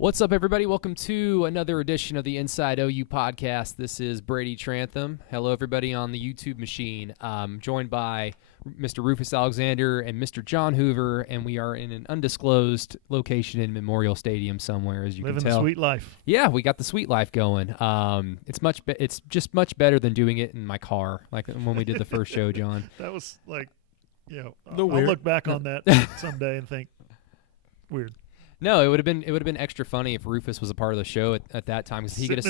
What's up, everybody? Welcome to another edition of the Inside OU podcast. This is Brady Trantham. Hello, everybody on the YouTube machine. Joined by Mr. Rufus Alexander and Mr. John Hoover, and we are in an undisclosed location in Memorial Stadium somewhere, as you can tell. Living the sweet life. Yeah, we got the sweet life going. It's just much better than doing it in my car, like when we did the first show, John. That was like, I'll look back on that someday and think, weird. No, it would have been extra funny if Rufus was a part of the show at that time, because he could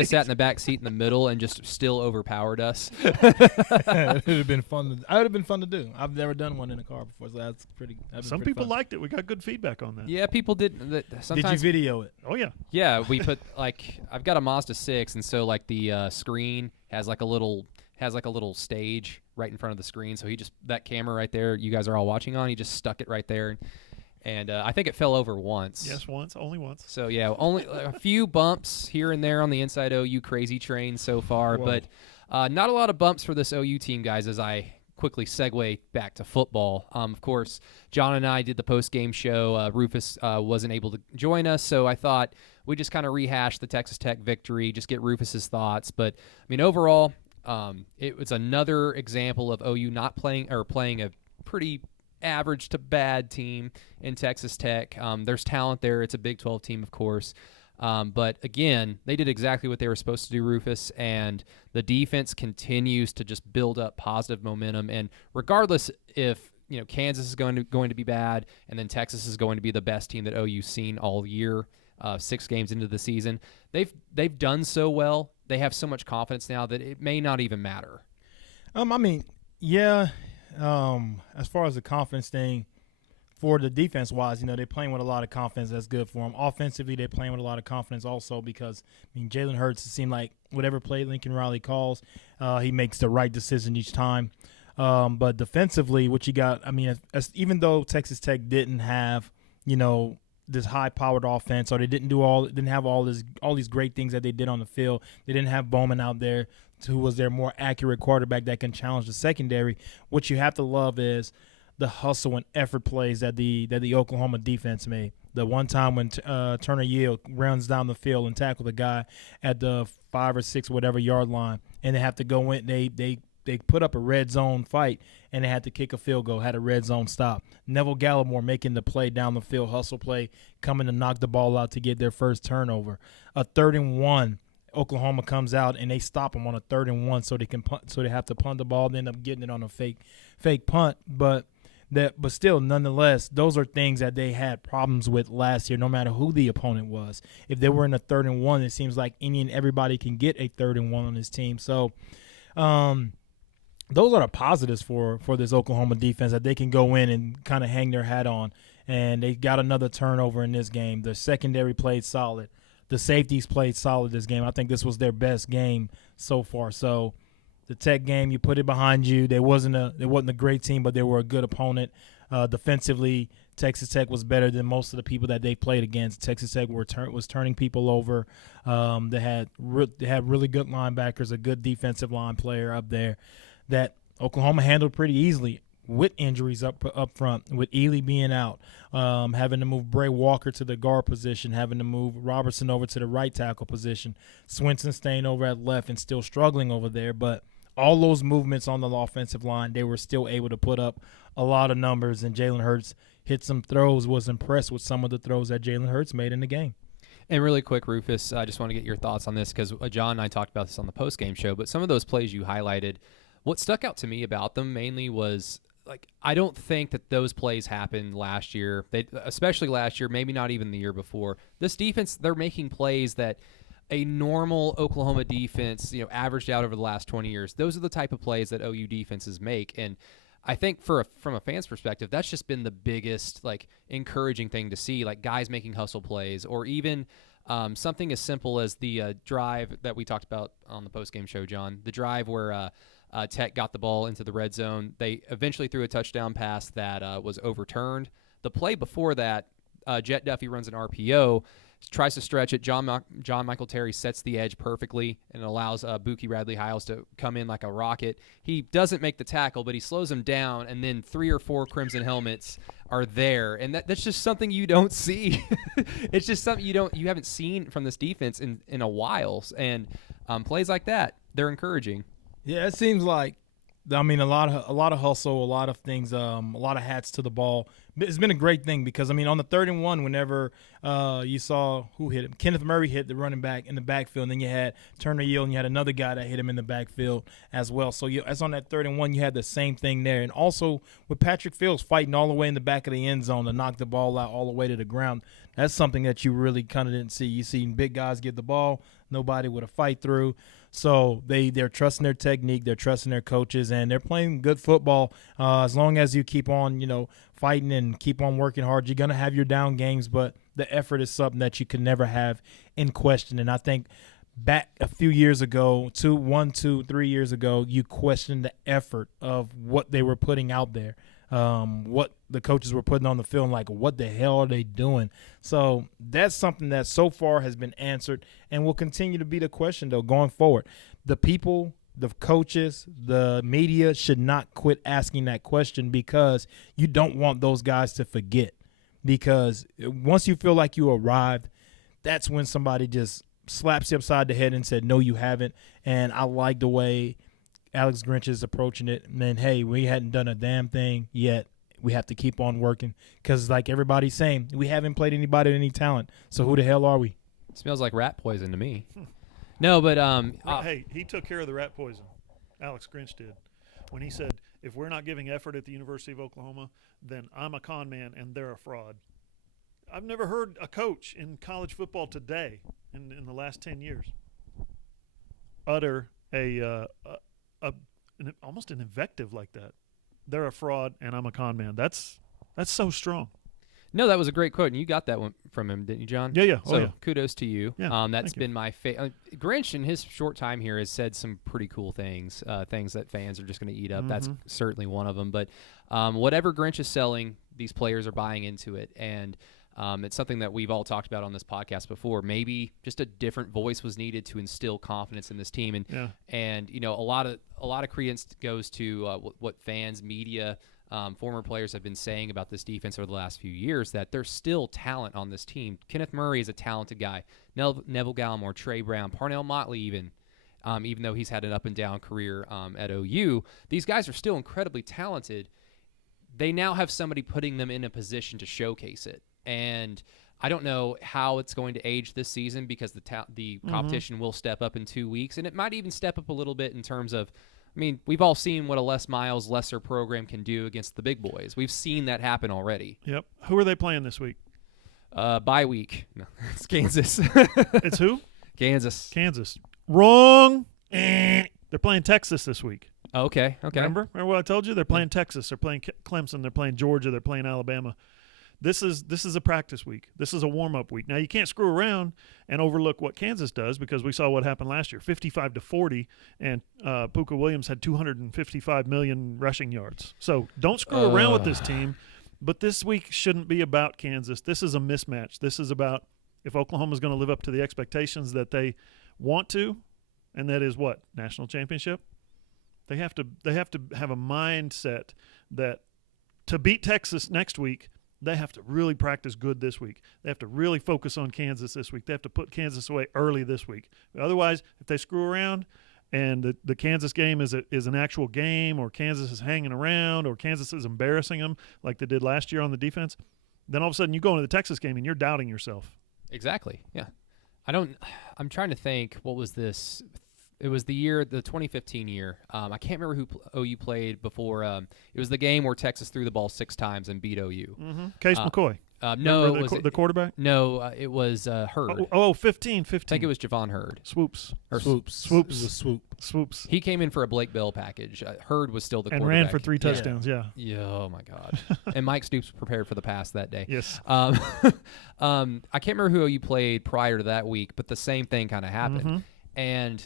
have sat in the back seat in the middle and just still overpowered us. It would have been fun. It would have been fun to do. I've never done one in a car before, so that's pretty. Some people liked it. We got good feedback on that. Yeah, people did. Sometimes, did you video it? Oh yeah. Yeah, we put I've got a Mazda 6, and so the screen has like a little stage right in front of the screen. So that camera right there, you guys are all watching on. He just stuck it right there. And I think it fell over once. Yes, only once. So, yeah, only a few bumps here and there on the Inside OU crazy train so far. Whoa. But not a lot of bumps for this OU team, guys, as I quickly segue back to football. Of course, John and I did the post-game show. Rufus wasn't able to join us, so I thought we'd just kind of rehash the Texas Tech victory, just get Rufus's thoughts. But, I mean, overall, it was another example of OU not playing a pretty average to bad team in Texas Tech. There's talent there. It's a Big 12 team, of course. But, again, they did exactly what they were supposed to do, Rufus, and the defense continues to just build up positive momentum. And regardless if Kansas is going to be bad and then Texas is going to be the best team that OU's seen all year, 6 games into the season, they've done so well. They have so much confidence now that it may not even matter. As far as the confidence thing, for the defense-wise, they're playing with a lot of confidence. That's good for them. Offensively, they're playing with a lot of confidence also because, Jalen Hurts, it seemed like whatever play Lincoln Riley calls, he makes the right decision each time. But defensively, what you got, even though Texas Tech didn't have, this high-powered offense, or they didn't have all these great things that they did on the field. They didn't have Bowman out there, who was their more accurate quarterback that can challenge the secondary. What you have to love is the hustle and effort plays that the Oklahoma defense made. The one time when Turner Yield runs down the field and tackles a guy at the 5 or 6 whatever yard line, and they have to go in. They put up a red zone fight, and they had to kick a field goal, had a red zone stop. Neville Gallimore making the play down the field, hustle play, coming to knock the ball out to get their first turnover. A 3rd and 1, Oklahoma comes out, and they stop them on a 3rd and 1 so they can punt, so they have to punt the ball. They end up getting it on a fake punt. But still, nonetheless, those are things that they had problems with last year, no matter who the opponent was. If they were in a 3rd and 1, it seems like any and everybody can get a 3rd and 1 on this team. So, those are the positives for this Oklahoma defense, that they can go in and kind of hang their hat on. And they got another turnover in this game. The secondary played solid. The safeties played solid this game. I think this was their best game so far. So the Tech game, you put it behind you. They wasn't a great team, but they were a good opponent. Defensively, Texas Tech was better than most of the people that they played against. Texas Tech was turning people over. They had really good linebackers, a good defensive line player up there that Oklahoma handled pretty easily with injuries up front, with Ely being out, having to move Bray Walker to the guard position, having to move Robertson over to the right tackle position, Swinson staying over at left and still struggling over there. But all those movements on the offensive line, they were still able to put up a lot of numbers, and Jalen Hurts hit some throws, was impressed with some of the throws that Jalen Hurts made in the game. And really quick, Rufus, I just want to get your thoughts on this because John and I talked about this on the post-game show, but some of those plays you highlighted, what stuck out to me about them mainly was, I don't think that those plays happened last year. Especially last year, maybe not even the year before. This defense, they're making plays that a normal Oklahoma defense, averaged out over the last 20 years. Those are the type of plays that OU defenses make. And I think from a fan's perspective, that's just been the biggest, encouraging thing to see, guys making hustle plays, or even something as simple as the drive that we talked about on the postgame show, John. The drive where Tech got the ball into the red zone. They eventually threw a touchdown pass that was overturned. The play before that, Jet Duffy runs an RPO, tries to stretch it. John Michael Terry sets the edge perfectly and allows Buki Radley-Hiles to come in like a rocket. He doesn't make the tackle, but he slows him down, and then 3 or 4 Crimson helmets are there, and that's just something you don't see. It's just something you haven't seen from this defense in a while, and plays like that, they're encouraging. Yeah, it seems like, I mean, a lot of hustle, a lot of things, a lot of hats to the ball. It's been a great thing because, I mean, on the 3rd and 1, whenever you saw who hit him, Kenneth Murray hit the running back in the backfield, and then you had Turner Yield, and you had another guy that hit him in the backfield as well. So as on that 3rd and 1, you had the same thing there. And also with Patrick Fields fighting all the way in the back of the end zone to knock the ball out all the way to the ground, that's something that you really kind of didn't see. You seen big guys get the ball, nobody with a fight through. So they're trusting their technique, they're trusting their coaches, and they're playing good football. As long as you keep on, fighting and keep on working hard, you're going to have your down games, but the effort is something that you can never have in question. And I think back a few years ago, 3 years ago, you questioned the effort of what they were putting out there, what the coaches were putting on the field, like what the hell are they doing? So that's something that so far has been answered and will continue to be the question, though, going forward. The people, the coaches, the media should not quit asking that question because you don't want those guys to forget. Because once you feel like you arrived, that's when somebody just slaps you upside the head and said, no, you haven't. And I like the way Alex Grinch is approaching it. And then, hey, we hadn't done a damn thing yet. We have to keep on working because, like everybody's saying, we haven't played anybody with any talent. So who the hell are we? It smells like rat poison to me. No, but hey, he took care of the rat poison. Alex Grinch did when he said, if we're not giving effort at the University of Oklahoma, then I'm a con man and they're a fraud. I've never heard a coach in college football today in the last 10 years utter almost an invective like that. They're a fraud and I'm a con man. That's so strong. No, that was a great quote, and you got that one from him, didn't you, John? Yeah. So kudos to you. Yeah, that's been my favorite. Grinch, in his short time here, has said some pretty cool things, things that fans are just going to eat up. Mm-hmm. That's certainly one of them. But whatever Grinch is selling, these players are buying into it, and it's something that we've all talked about on this podcast before. Maybe just a different voice was needed to instill confidence in this team, and a lot of credence goes to what fans, media, former players have been saying about this defense over the last few years, that there's still talent on this team. Kenneth Murray is a talented guy. Neville Gallimore, Trey Brown, Parnell Motley even though he's had an up-and-down career at OU. These guys are still incredibly talented. They now have somebody putting them in a position to showcase it. And I don't know how it's going to age this season because the competition will step up in 2 weeks, and it might even step up a little bit in terms of, I mean, we've all seen what a Les Miles lesser program can do against the big boys. We've seen that happen already. Yep. Who are they playing this week? Bye week. No, it's Kansas. It's who? Kansas. Wrong. They're playing Texas this week. Okay. Remember what I told you? They're playing Texas. They're playing Clemson. They're playing Georgia. They're playing Alabama. This is a practice week. This is a warm-up week. Now, you can't screw around and overlook what Kansas does because we saw what happened last year, 55-40, and Puka Williams had 255 million rushing yards. So don't screw around with this team. But this week shouldn't be about Kansas. This is a mismatch. This is about if Oklahoma's going to live up to the expectations that they want to, and that is what? National championship? They have to have a mindset that to beat Texas next week, they have to really practice good this week. They have to really focus on Kansas this week. They have to put Kansas away early this week. Otherwise, if they screw around and the Kansas game is an actual game, or Kansas is hanging around, or Kansas is embarrassing them like they did last year on the defense, then all of a sudden you go into the Texas game and you're doubting yourself. Exactly, yeah. I'm trying to think, what was this? It was the 2015 year. I can't remember who OU played before. It was the game where Texas threw the ball 6 times and beat OU. Mm-hmm. Case McCoy. No, it was the quarterback? No, it was Hurd. 15. I think it was Javon Hurd. Swoops. It was a swoop. Swoops. He came in for a Blake Bell package. Hurd was still the and quarterback. ran for 3 touchdowns, yeah. Oh, my God. And Mike Stoops prepared for the pass that day. Yes. I can't remember who OU played prior to that week, but the same thing kind of happened. Mm-hmm. And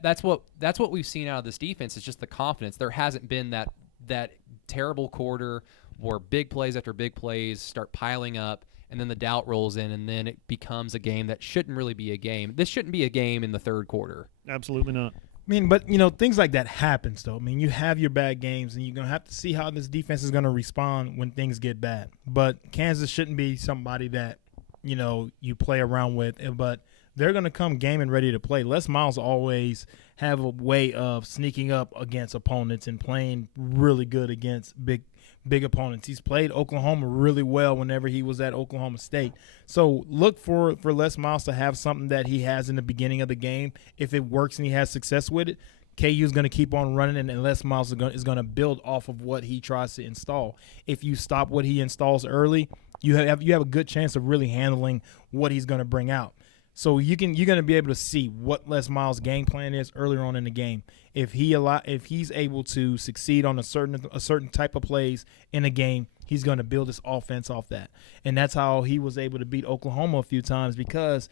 that's what we've seen out of this defense is just the confidence. There hasn't been that terrible quarter where big plays after big plays start piling up, and then the doubt rolls in, and then it becomes a game that shouldn't really be a game. This shouldn't be a game in the third quarter. Absolutely not. I mean, but, things like that happens, though. I mean, you have your bad games, and you're going to have to see how this defense is going to respond when things get bad. But Kansas shouldn't be somebody that, you play around with. But they're going to come game and ready to play. Les Miles always have a way of sneaking up against opponents and playing really good against big opponents. He's played Oklahoma really well whenever he was at Oklahoma State. So look for Les Miles to have something that he has in the beginning of the game. If it works and he has success with it, KU is going to keep on running, and Les Miles is going to build off of what he tries to install. If you stop what he installs early, you have a good chance of really handling what he's going to bring out. So you're going to be able to see what Les Miles' game plan is earlier on in the game. If he's able to succeed on a certain type of plays in a game, he's going to build his offense off that. And that's how he was able to beat Oklahoma a few times, because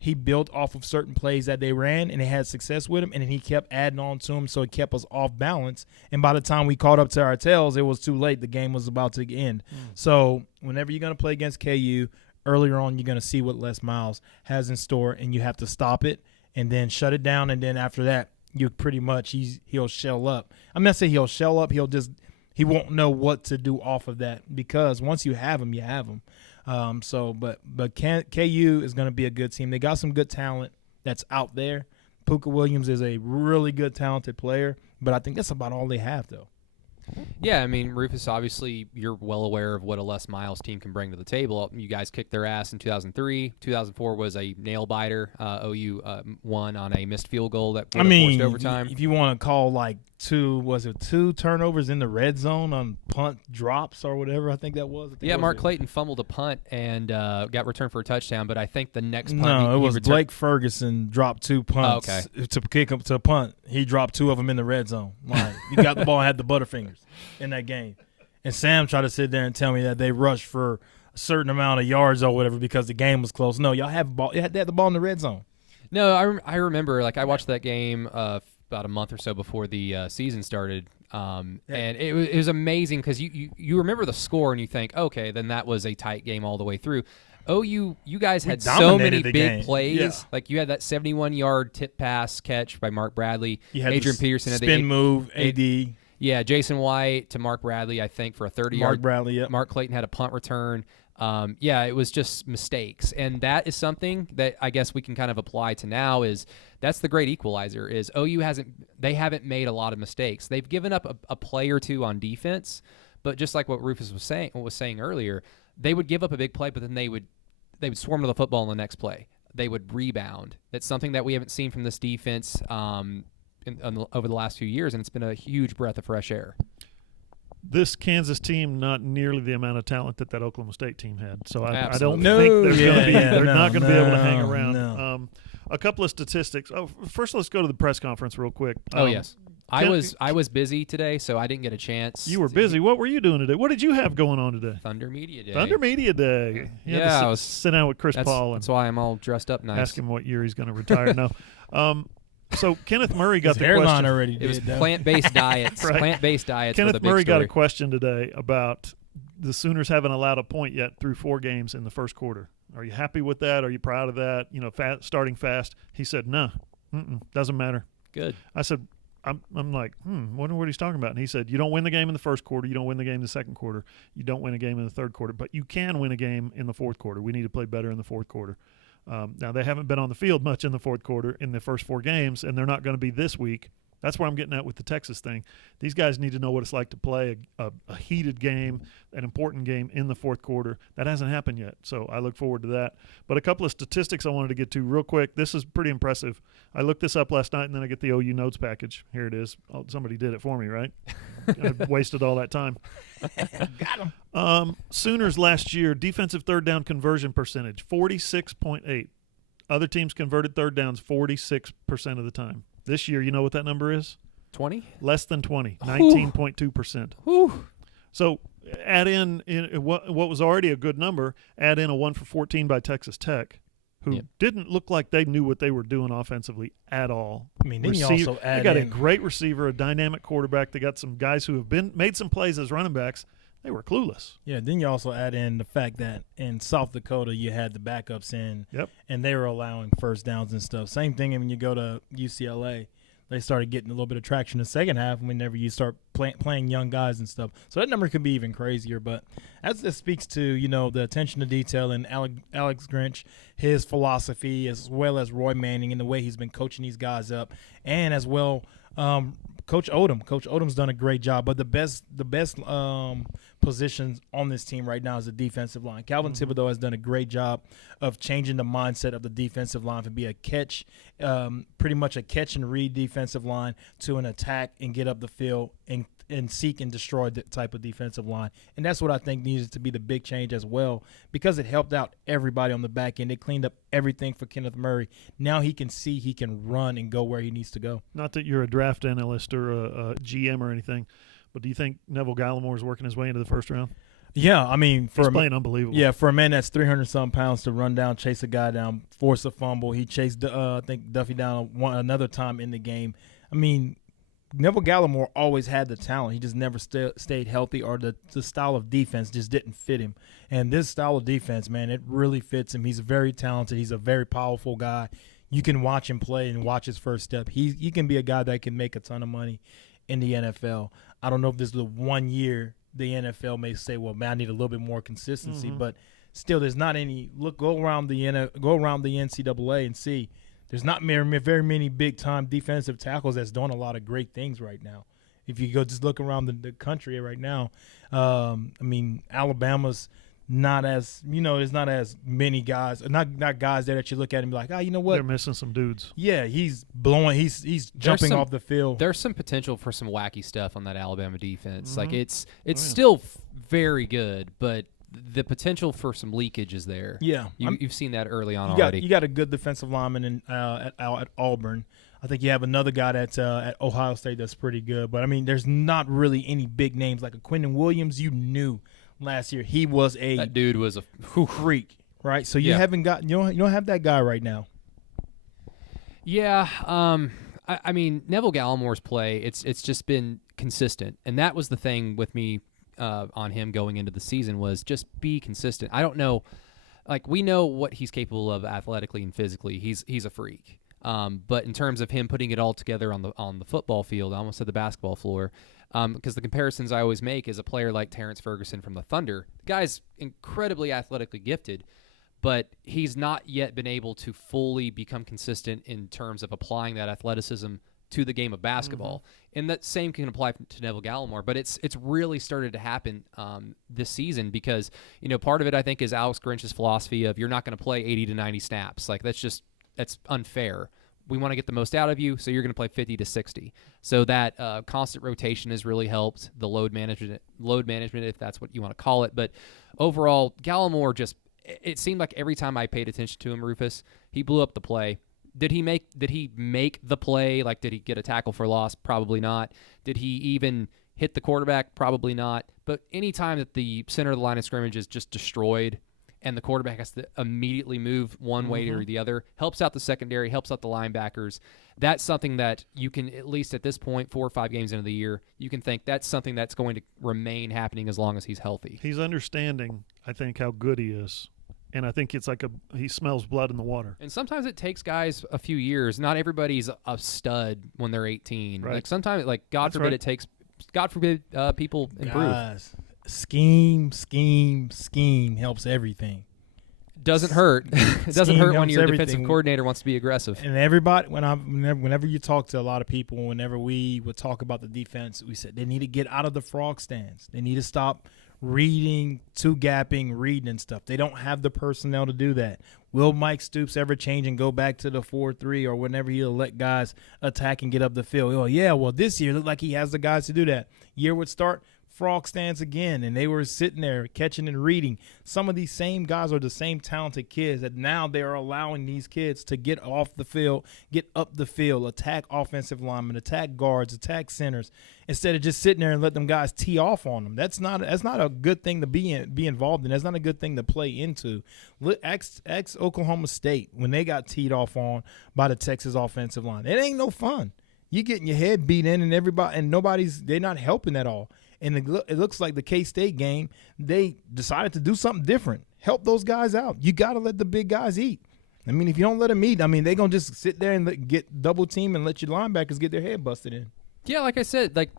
he built off of certain plays that they ran and they had success with him, and then he kept adding on to them, so it kept us off balance. And by the time we caught up to our tails, it was too late. The game was about to end. So whenever you're going to play against KU, earlier on, you're going to see what Les Miles has in store, and you have to stop it and then shut it down. And then after that, you pretty much he'll shell up. I'm not saying he'll shell up. He won't know what to do off of that, because once you have him, you have him. But KU is going to be a good team. They got some good talent that's out there. Puka Williams is a really good, talented player, but I think that's about all they have, though. Yeah, I mean, Rufus, obviously, you're well aware of what a Les Miles team can bring to the table. You guys kicked their ass in 2003. 2004 was a nail-biter. OU won on a missed field goal that forced overtime. If you want to call, two turnovers in the red zone on punt drops or whatever, I think that was. Mark Clayton fumbled a punt and got returned for a touchdown, but I think the next punt No, it was Blake Ferguson dropped 2 punts to kick up to a punt. He dropped 2 of them in the red zone. He got the ball and had the butterfingers in that game. And Sam tried to sit there and tell me that they rushed for a certain amount of yards or whatever because the game was close. No, y'all have the ball. They had the ball in the red zone. No, I remember, I watched that game about a month or so before the season started, and it was amazing because you remember the score and you think, okay, then that was a tight game all the way through. You guys had so many big plays. Yeah. You had that 71-yard tip pass catch by Mark Bradley. You had Adrian Peterson had the spin move, AD. Yeah, Jason White to Mark Bradley, I think, for a 30-yard. Mark Bradley, yep. Mark Clayton had a punt return. It was just mistakes. And that is something that I guess we can kind of apply to now is that's the great equalizer is OU haven't made a lot of mistakes. They've given up a play or two on defense, but just like what Rufus was saying earlier, they would give up a big play, but then they would swarm to the football in the next play. They would rebound. That's something that we haven't seen from this defense over the last few years, and it's been a huge breath of fresh air. This Kansas team, not nearly the amount of talent that Oklahoma State team had. So I don't Absolutely. think they're not going to be able to hang No, around. no. A couple of statistics. First, let's go to the press conference real quick. Yes. I was busy today, so I didn't get a chance. You were busy. What were you doing today? What did you have going on today? Thunder Media Day. Thunder Media Day. You had to sit down with Chris Paul. That's why I'm all dressed up nice. Ask him what year he's going to retire. No. So Kenneth Murray got His the hairline question. already It was did, though. plant-based diets. Right. Plant-based diets. were the Kenneth big Murray got story. a question today about the Sooners haven't allowed a point yet through 4 games in the first quarter. Are you happy with that? Are you proud of that? Starting fast. He said, no, doesn't matter. Good. I said, I'm like, wonder what he's talking about. And he said, you don't win the game in the first quarter. You don't win the game in the second quarter. You don't win a game in the third quarter. But you can win a game in the fourth quarter. We need to play better in the fourth quarter. Now, they haven't been on the field much in the fourth quarter in the first 4 games, and they're not going to be this week. That's where I'm getting at with the Texas thing. These guys need to know what it's like to play a heated game, an important game in the fourth quarter. That hasn't happened yet, so I look forward to that. But a couple of statistics I wanted to get to real quick. This is pretty impressive. I looked this up last night, and then I get the OU notes package. Here it is. Oh, somebody did it for me, right? I wasted all that time. Got him. Sooners last year, defensive third down conversion percentage, 46.8. Other teams converted third downs 46% of the time. This year, you know what that number is? 20? Less than 20, 19.2%. Whew. So add in what was already a good number, add in a 1 for 14 by Texas Tech, who didn't look like they knew what they were doing offensively at all. I mean, then you also add they got in a great receiver, a dynamic quarterback. They got some guys who have made some plays as running backs. They were clueless. Yeah, then you also add in the fact that in South Dakota you had the backups in, Yep. and they were allowing first downs and stuff. Same thing when you go to UCLA. They started getting a little bit of traction in the second half whenever you start playing young guys and stuff. So that number could be even crazier. But as this speaks to, the attention to detail and Alex Grinch, his philosophy, as well as Roy Manning and the way he's been coaching these guys up, and as well Coach Odom. Coach Odom's done a great job. But the best positions on this team right now is the defensive line. Calvin Thibodeau has done a great job of changing the mindset of the defensive line to be pretty much a catch and read defensive line to an attack and get up the field and seek and destroy the type of defensive line. And that's what I think needed to be the big change as well, because it helped out everybody on the back end. It cleaned up everything for Kenneth Murray. Now he can see he can run and go where he needs to go. Not that you're a draft analyst or a GM or anything, but do you think Neville Gallimore is working his way into the first round? Yeah, I mean, he's playing unbelievable. Yeah, for a man that's 300-something pounds to run down, chase a guy down, force a fumble. He chased, I think, Duffy down another time in the game. I mean, Neville Gallimore always had the talent. He just never stayed healthy, or the style of defense just didn't fit him. And this style of defense, man, it really fits him. He's very talented. He's a very powerful guy. You can watch him play and watch his first step. He can be a guy that can make a ton of money in the NFL. I don't know if this is the 1 year the NFL may say, well, man, I need a little bit more consistency. But still, there's not any – go around the NCAA and see. There's not very many big-time defensive tackles that's doing a lot of great things right now. If you go just look around the country right now, I mean, Alabama's not as – there's not as many guys – not guys there that you look at and be like, you know what? They're missing some dudes. Yeah, he's blowing – he's jumping off the field. There's some potential for some wacky stuff on that Alabama defense. Like, it's still very good, but – the potential for some leakage is there. Yeah. You've seen that early on already. You got a good defensive lineman at Auburn. I think you have another guy that's at Ohio State that's pretty good. But, I mean, there's not really any big names. Like a Quentin Williams, you knew last year he was that dude was a freak, right? So you haven't got you don't have that guy right now. Yeah. I mean, Neville Gallimore's play, it's just been consistent. And that was the thing with me on him going into the season, was just be consistent. I don't know, like, we know what he's capable of athletically and physically. He's a freak. But in terms of him putting it all together on the football field, I almost said the basketball floor, because the comparisons I always make is a player like Terrence Ferguson from the Thunder. The guy's incredibly athletically gifted, but he's not yet been able to fully become consistent in terms of applying that athleticism to the game of basketball. And that same can apply to Neville Gallimore, but it's really started to happen this season because, part of it I think is Alex Grinch's philosophy of you're not going to play 80 to 90 snaps. Like that's unfair. We want to get the most out of you, so you're going to play 50 to 60. So that constant rotation has really helped the load management, if that's what you want to call it. But overall, Gallimore it seemed like every time I paid attention to him, Rufus, he blew up the play. Did he make the play? Like, did he get a tackle for loss? Probably not. Did he even hit the quarterback? Probably not. But any time that the center of the line of scrimmage is just destroyed and the quarterback has to immediately move one way or the other, helps out the secondary, helps out the linebackers. That's something that you can, at least at this point, 4 or 5 games into the year, you can think that's something that's going to remain happening as long as he's healthy. He's understanding, I think, how good he is. And I think it's like he smells blood in the water. And sometimes it takes guys a few years. Not everybody's a stud when they're 18. Right. Like sometimes, God forbid people improve. Guys, scheme helps everything. Doesn't hurt. It doesn't hurt when your defensive coordinator wants to be aggressive. And everybody, whenever you talk to a lot of people, whenever we would talk about the defense, we said they need to get out of the frog stance. They need to stop reading, two-gapping, reading and stuff. They don't have the personnel to do that. Will Mike Stoops ever change and go back to the 4-3 or whenever he'll let guys attack and get up the field? Oh, yeah, well, this year looked like he has the guys to do that. Year would start, frog stance again, and they were sitting there catching and reading. Some of these same guys are the same talented kids that now they are allowing these kids to get off the field, get up the field, attack offensive linemen, attack guards, attack centers, instead of just sitting there and let them guys tee off on them. That's not a good thing to be involved in. That's not a good thing to play into. Ex Oklahoma State, when they got teed off on by the Texas offensive line, it ain't no fun. You getting your head beat in and they're not helping at all. And it looks like the K-State game, they decided to do something different. Help those guys out. You got to let the big guys eat. I mean, if you don't let them eat, I mean, they're going to just sit there and get double team and let your linebackers get their head busted in. Yeah, like I said, like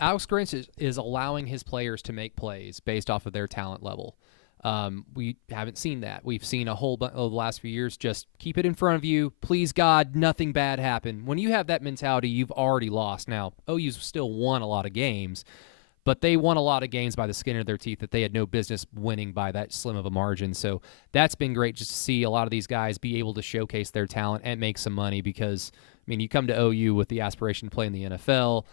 Alex Grinch is allowing his players to make plays based off of their talent level. We haven't seen that. We've seen a whole bunch of the last few years just keep it in front of you. Please, God, nothing bad happen. When you have that mentality, you've already lost. Now, OU's still won a lot of games, but they won a lot of games by the skin of their teeth that they had no business winning by that slim of a margin. So that's been great just to see a lot of these guys be able to showcase their talent and make some money because, I mean, you come to OU with the aspiration to play in the NFL.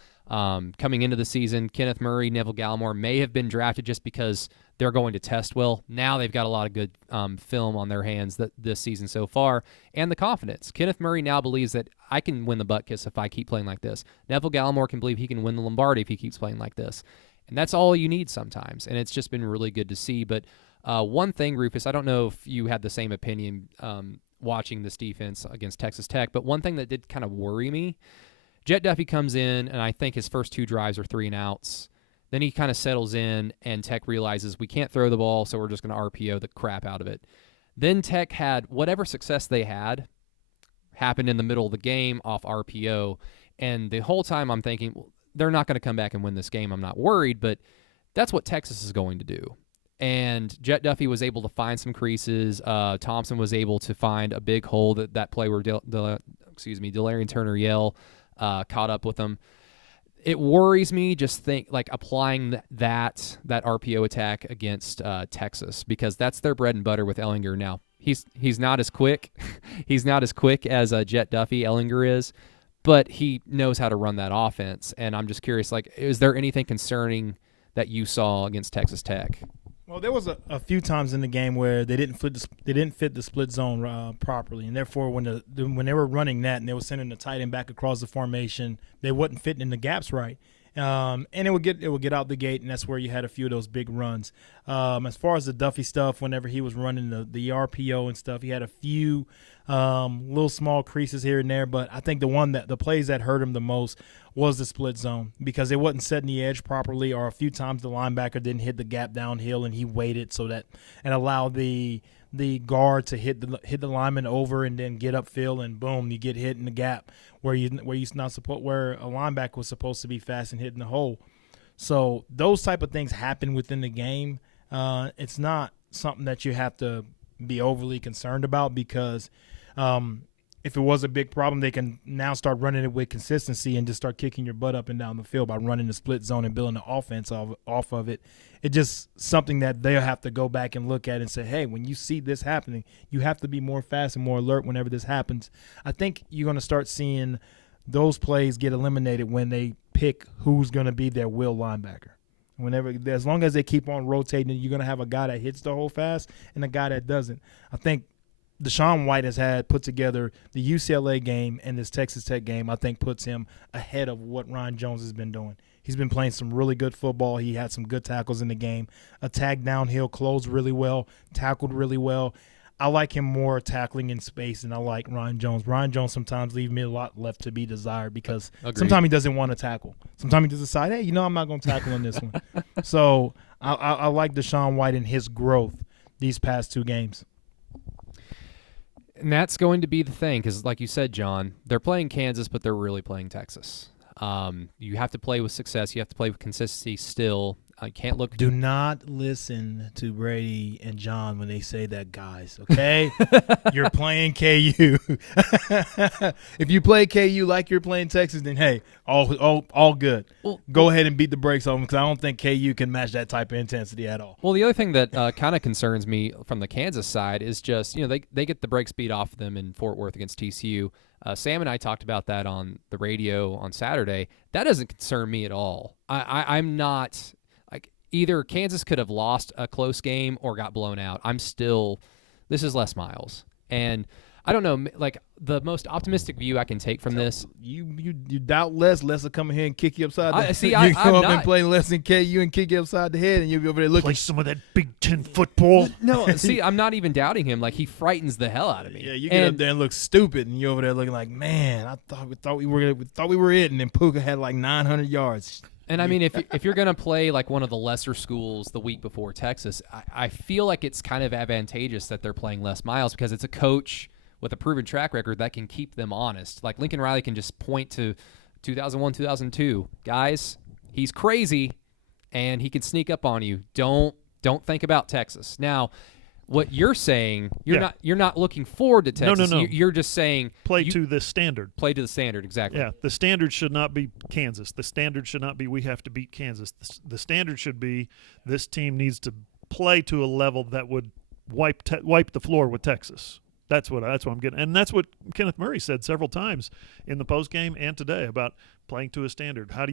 Coming into the season, Kenneth Murray, Neville Gallimore may have been drafted just because they're going to test well. Now they've got a lot of good film on their hands this season so far, and the confidence. Kenneth Murray now believes that I can win the butt kiss if I keep playing like this. Neville Gallimore can believe he can win the Lombardi if he keeps playing like this. And that's all you need sometimes, and it's just been really good to see. But one thing, Rufus, I don't know if you had the same opinion watching this defense against Texas Tech, but one thing that did kind of worry me, Jet Duffy comes in, and I think his first 2 drives are 3-and-outs. Then he kind of settles in, and Tech realizes we can't throw the ball, so we're just going to RPO the crap out of it. Then Tech had whatever success they had happened in the middle of the game off RPO, and the whole time I'm thinking, well, they're not going to come back and win this game. I'm not worried, but that's what Texas is going to do. And Jet Duffy was able to find some creases. Thompson was able to find a big hole that play where Delarian Turner-Yell caught up with them. It worries me just like applying that RPO attack against Texas because that's their bread and butter with Ellinger. Now he's not as quick, he's not as quick as Jet Duffy Ellinger is, but he knows how to run that offense. And I'm just curious, like, is there anything concerning that you saw against Texas Tech? Well, there was a few times in the game where they didn't fit the split zone properly, and therefore when they were running that and they were sending the tight end back across the formation, they wasn't fitting in the gaps right, and it would get out the gate, and that's where you had a few of those big runs. As far as the Duffy stuff, whenever he was running the RPO and stuff, he had a few little small creases here and there, but I think the plays that hurt him the most was the split zone because it wasn't setting the edge properly, or a few times the linebacker didn't hit the gap downhill and he waited so that and allowed the guard to hit the lineman over and then get upfield, and boom, you get hit in the gap where a linebacker was supposed to be fast and hitting the hole. So those type of things happen within the game. It's not something that you have to be overly concerned about because if it was a big problem, they can now start running it with consistency and just start kicking your butt up and down the field by running the split zone and building the offense off of it. It's just something that they'll have to go back and look at and say, hey, when you see this happening, you have to be more fast and more alert whenever this happens. I think you're going to start seeing those plays get eliminated when they pick who's going to be their will linebacker. As long as they keep on rotating, you're going to have a guy that hits the hole fast and a guy that doesn't. I think Deshaun White has put together the UCLA game and this Texas Tech game, I think puts him ahead of what Ryan Jones has been doing. He's been playing some really good football. He had some good tackles in the game. Attacked downhill, closed really well, tackled really well. I like him more tackling in space than I like Ryan Jones. Ryan Jones sometimes leaves me a lot left to be desired because sometimes he doesn't want to tackle. Sometimes he just decides, hey, I'm not going to tackle on this one. So I like Deshaun White and his growth these past 2 games. And that's going to be the thing because, like you said, John, they're playing Kansas, but they're really playing Texas. You have to play with success. You have to play with consistency still. I can't look. Do not listen to Brady and John when they say that, guys, okay? You're playing KU. If you play KU like you're playing Texas, then, hey, all good. Well, go ahead and beat the brakes on them because I don't think KU can match that type of intensity at all. Well, the other thing that kind of concerns me from the Kansas side is just, they get the brakes beat off of them in Fort Worth against TCU. Sam and I talked about that on the radio on Saturday. That doesn't concern me at all. I'm not – either Kansas could have lost a close game or got blown out. This is Les Miles. And I don't know, like the most optimistic view I can take from this. You doubt Les will come in here and kick you upside the head. You come up and play Les and KU and kick you upside the head, and you'll be over there looking. Play some of that Big Ten football. No, see, I'm not even doubting him. Like, he frightens the hell out of me. Yeah, you get up there and look stupid, and you're over there looking like, man, I thought we were it, and then Puka had like 900 yards. And I mean, if you're going to play like one of the lesser schools the week before Texas, I feel like it's kind of advantageous that they're playing Les Miles because it's a coach with a proven track record that can keep them honest. Like Lincoln Riley can just point to 2001, 2002. Guys, he's crazy, and he can sneak up on you. Don't think about Texas. Now, what you're saying, you're not looking forward to Texas. No. You're just saying play to the standard. Play to the standard, exactly. Yeah, the standard should not be Kansas. The standard should not be we have to beat Kansas. The standard should be this team needs to play to a level that would wipe the floor with Texas. That's what I'm getting, and that's what Kenneth Murray said several times in the postgame and today about playing to a standard. How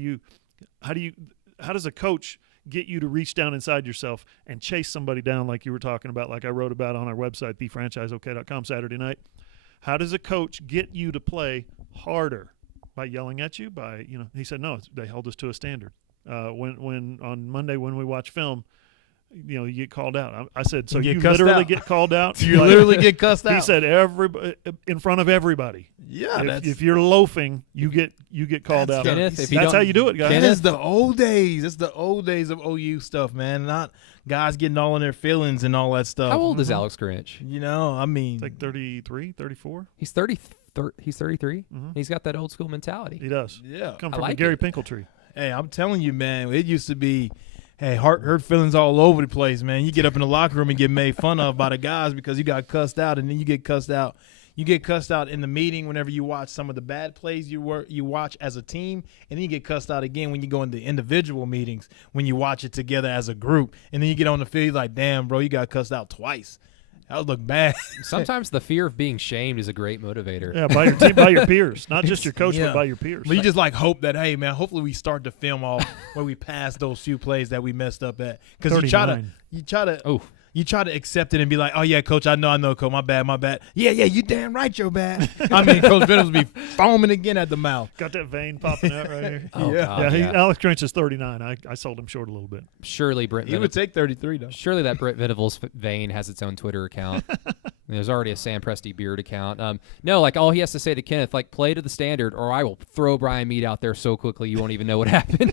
does a coach get you to reach down inside yourself and chase somebody down like you were talking about, like I wrote about on our website, thefranchiseok.com Saturday night? How does a coach get you to play harder? By yelling at you? He said, no, they held us to a standard. When on Monday when we watch film, you get called out. I said, so you literally get called out? You literally get cussed out? He said, in front of everybody. Yeah. If you're loafing, you get called out. Kenneth, that's how you do it, guys. It's the old days. It's the old days of OU stuff, man. Not guys getting all in their feelings and all that stuff. How old is Alex Grinch? I mean. It's like 33, 34. He's 30. He's 33. Mm-hmm. He's got that old school mentality. He does. Yeah. Come from like Gary it. Pinkeltree. Hey, I'm telling you, man, it used to be, hurt feelings all over the place, man. You get up in the locker room and get made fun of by the guys because you got cussed out, and then you get cussed out. You get cussed out in the meeting whenever you watch some of the bad plays you watch as a team, and then you get cussed out again when you go into individual meetings when you watch it together as a group, and then you get on the field you're like, damn, bro, you got cussed out twice. That would look bad. Sometimes the fear of being shamed is a great motivator. Yeah, by your team, by your peers, not just your coach, but by your peers. But you just hope that, hey, man, hopefully we start to film off where we pass those few plays that we messed up at, because you try to accept it and be like, oh yeah, coach, I know, coach, my bad. Yeah, you damn right, you're bad. I mean, Coach Venables be foaming again at the mouth. Got that vein popping out right here. Oh, yeah. God, Alex Grinch is 39. I sold him short a little bit. Surely He would take 33 though. Surely that Brett Venables vein has its own Twitter account. There's already a Sam Presti beard account. No, all he has to say to Kenneth, play to the standard, or I will throw Brian Meade out there so quickly you won't even know what happened.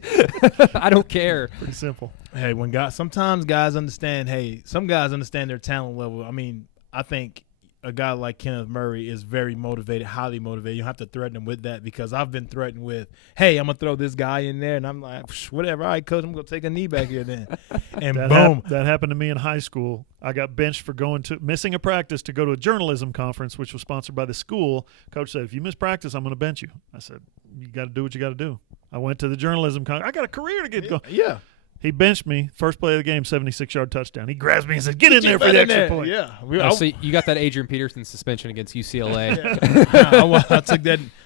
I don't care. Pretty simple. Hey, sometimes guys understand. Hey, some guys understand their talent level. I mean, I think a guy like Kenneth Murray is very motivated, highly motivated. You don't have to threaten him with that, because I've been threatened with, hey, I'm going to throw this guy in there. And I'm like, whatever. All right, coach, I'm going to take a knee back here then. And boom. That happened to me in high school. I got benched for missing a practice to go to a journalism conference, which was sponsored by the school. Coach said, if you miss practice, I'm going to bench you. I said, you got to do what you got to do. I went to the journalism conference. I got a career to get going. Yeah. He benched me. First play of the game, 76-yard touchdown. He grabs me and says, get in there for the extra point. Yeah. So you got that Adrian Peterson suspension against UCLA.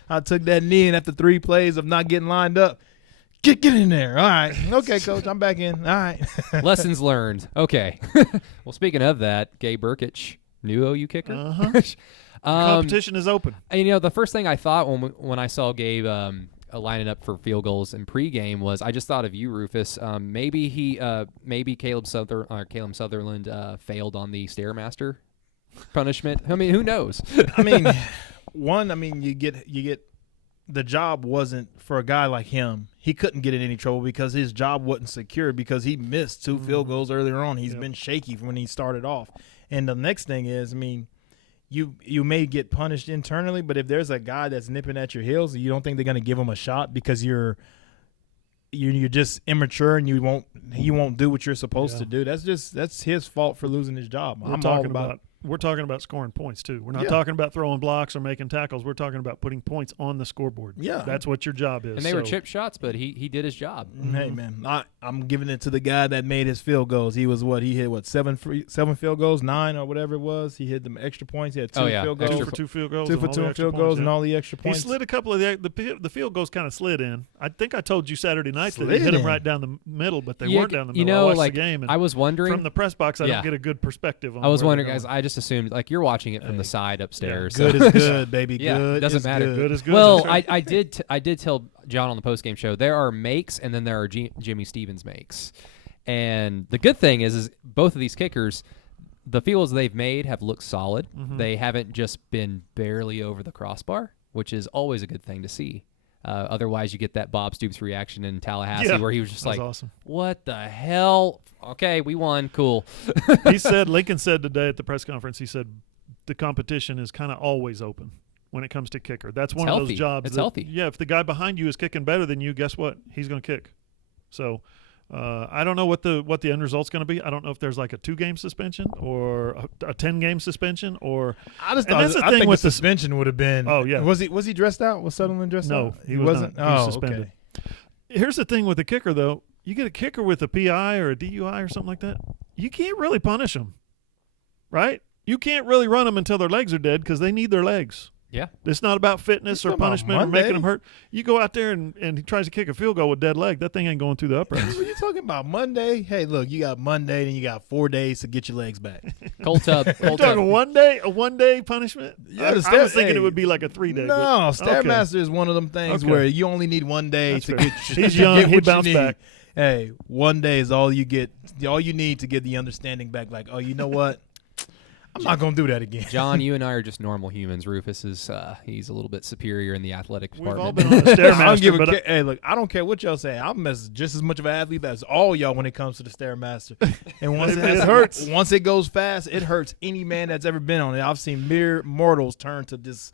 I took that knee, and after 3 plays of not getting lined up, get in there. All right. Okay, coach, I'm back in. All right. Lessons learned. Okay. Well, speaking of that, Gabe Burkich, new OU kicker. Uh-huh. Competition is open. And, the first thing I thought when I saw Gabe lining up for field goals in pregame was, I just thought of you, Rufus. Maybe Caleb Sutherland failed on the Stairmaster punishment. I mean, who knows? You get the job wasn't for a guy like him. He couldn't get in any trouble because his job wasn't secure, because he missed 2 field goals earlier on. He's been shaky from when he started off. And the next thing is, you may get punished internally, but if there's a guy that's nipping at your heels, you don't think they're going to give him a shot because you're just immature and you won't do what you're supposed to do. That's his fault for losing his job. We're talking about scoring points too. We're not talking about throwing blocks or making tackles. We're talking about putting points on the scoreboard. Yeah, that's what your job is. And they were chip shots, but he did his job. Hey man, I'm giving it to the guy that made his field goals. He hit 7 field goals, 9 or whatever it was. He hit them extra points. He had 2 field goals, 2 for 2 field goals, 2 for 2 field goals, and all the extra points. He slid a couple of the field goals kind of slid in. I think I told you Saturday night that he hit them right down the middle, but they weren't down the middle. I watched the game. And I was wondering from the press box. I don't get a good perspective on. I was wondering, guys. I just assumed you're watching it from the side upstairs. Good is good, baby. Good doesn't matter. Good is good. Well, I did tell John on the postgame show there are makes and then there are Jimmy Stevens makes, and the good thing is both of these kickers, the fields they've made have looked solid. Mm-hmm. They haven't just been barely over the crossbar, which is always a good thing to see. Otherwise, you get that Bob Stoops reaction in Tallahassee where he was just that was like, awesome. "What the hell? Okay, we won. Cool." Lincoln said today at the press conference, he said the competition is kind of always open when it comes to kicker. That's one of those jobs. It's healthy. Yeah, if the guy behind you is kicking better than you, guess what? He's going to kick. So I don't know what the end result's going to be. I don't know if there's like a 2-game suspension or a 10-game suspension or. I just thought I think the suspension would have been. Oh yeah, was he dressed out? Was Sutherland dressed out? No, he wasn't. He was suspended. Okay. Here's the thing with the kicker though. You get a kicker with a PI or a DUI or something like that, you can't really punish them, right? You can't really run them until their legs are dead because they need their legs. Yeah. It's not about fitness or punishment or making them hurt. You go out there and he tries to kick a field goal with dead leg. That thing ain't going through the uprights. What are you talking about? Monday? Hey, look, you got Monday and you got 4 days to get your legs back. Cold tub. You're talking 1 day? A 1 day punishment? Yeah, I was thinking it would be like a 3-day. No, Stairmaster is one of them things where you only need 1 day to get He's young. He bounced back. Hey, 1 day is all you get. All you need to get the understanding back. Like, oh, you know what? I'm not going to do that again. John, you and I are just normal humans. Rufus is he's a little bit superior in the athletic department. We've all been on the Stairmaster. Hey, look, I don't care what y'all say. I'm just as much of an athlete as all y'all when it comes to the Stairmaster. And once it hurts. Once it goes fast, it hurts any man that's ever been on it. I've seen mere mortals turn to this.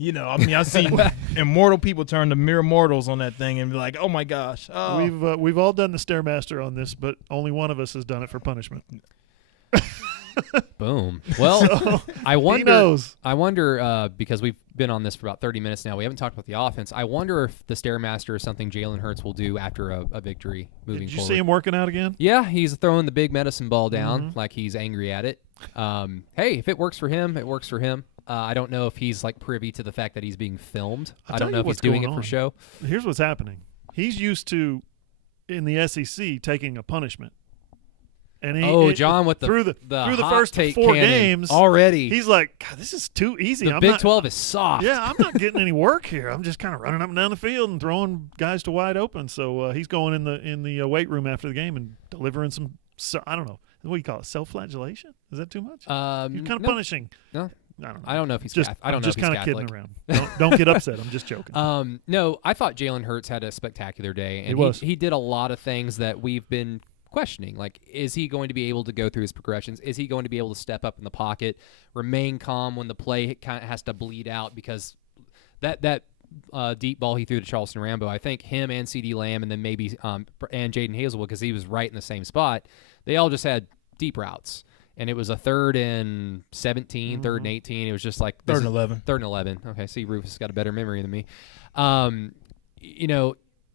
I've seen immortal people turn to mere mortals on that thing and be like, oh, my gosh. Oh. We've all done the Stairmaster on this, but only one of us has done it for punishment. Boom. Well, So, I wonder. He knows. I wonder because we've been on this for about 30 minutes now. We haven't talked about the offense. I wonder if the Stairmaster is something Jalen Hurts will do after a victory moving forward. Did you see him working out again? Yeah, he's throwing the big medicine ball down like he's angry at it. Hey, if it works for him, it works for him. I don't know if he's like privy to the fact that he's being filmed. I don't know if he's doing it for show. Here's what's happening. He's used to, in the SEC, taking a punishment. And John with through the first 4 games already, he's like, God, this is too easy. The Big 12 is soft. Yeah, I'm not getting any work here. I'm just kind of running up and down the field and throwing guys to wide open. So he's going in the weight room after the game and delivering some. I don't know. What do you call it? Self-flagellation? Is that too much? You're kind of punishing. No. I don't know if he's I'm just kind of kidding around. Don't get upset. I'm just joking. No, I thought Jalen Hurts had a spectacular day, and he did a lot of things that we've been questioning. Like, is he going to be able to go through his progressions? Is he going to be able to step up in the pocket, remain calm when the play kind of has to bleed out? Because that deep ball he threw to Charleston Rambo, I think him and CeeDee Lamb and then maybe and Jaden Hazelwood, because he was right in the same spot, they all just had deep routes. And it was a 3rd and 17, 3rd and 18. It was just like 3rd and 11. 3rd and 11. Okay, see, Rufus has got a better memory than me.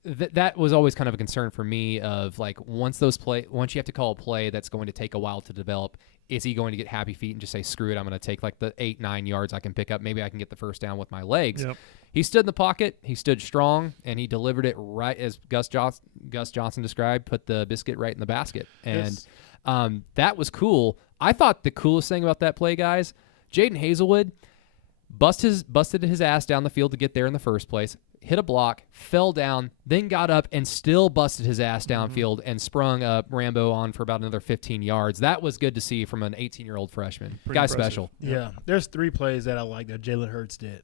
That was always kind of a concern for me of like once you have to call a play that's going to take a while to develop, is he going to get happy feet and just say, screw it, I'm going to take like the 8-9 yards I can pick up. Maybe I can get the first down with my legs. Yep. He stood in the pocket. He stood strong, and he delivered it right as Gus Johnson described, put the biscuit right in the basket. And that was cool. I thought the coolest thing about that play, guys, Jaden Hazelwood busted his ass down the field to get there in the first place, hit a block, fell down, then got up and still busted his ass downfield and sprung Rambo on for about another 15 yards. That was good to see from an 18-year-old freshman. Pretty Guy impressive. Special. Yeah. There's 3 plays that I like that Jalen Hurts did.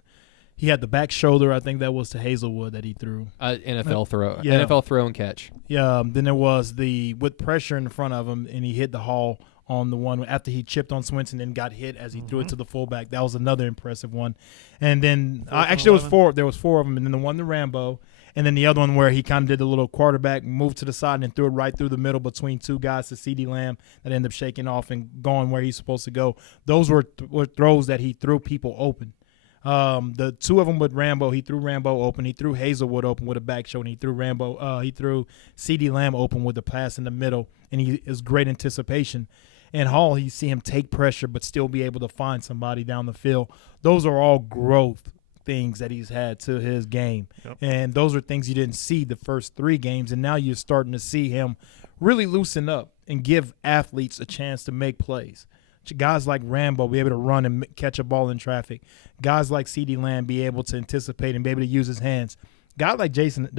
He had the back shoulder, I think that was to Hazelwood that he threw. NFL throw. Yeah. NFL throw and catch. Yeah. Then there was with pressure in front of him, and he hit the Hall on the one after he chipped on Swinson and got hit as he threw it to the fullback. That was another impressive one. And then actually there was 4. There was 4 of them, and then the one to Rambo, and then the other one where he kind of did a little quarterback move to the side and then threw it right through the middle between 2 guys to CeeDee Lamb that ended up shaking off and going where he's supposed to go. Those were throws that he threw people open. The 2 of them with Rambo, he threw Rambo open. He threw Hazelwood open with a back shoulder. He threw CeeDee Lamb open with the pass in the middle, and he is great anticipation. And Hall, you see him take pressure but still be able to find somebody down the field. Those are all growth things that he's had to his game. Yep. And those are things you didn't see the first 3 games, and now you're starting to see him really loosen up and give athletes a chance to make plays. Guys like Rambo be able to run and catch a ball in traffic. Guys like CeeDee Lamb be able to anticipate and be able to use his hands. Guy like Hazelwood,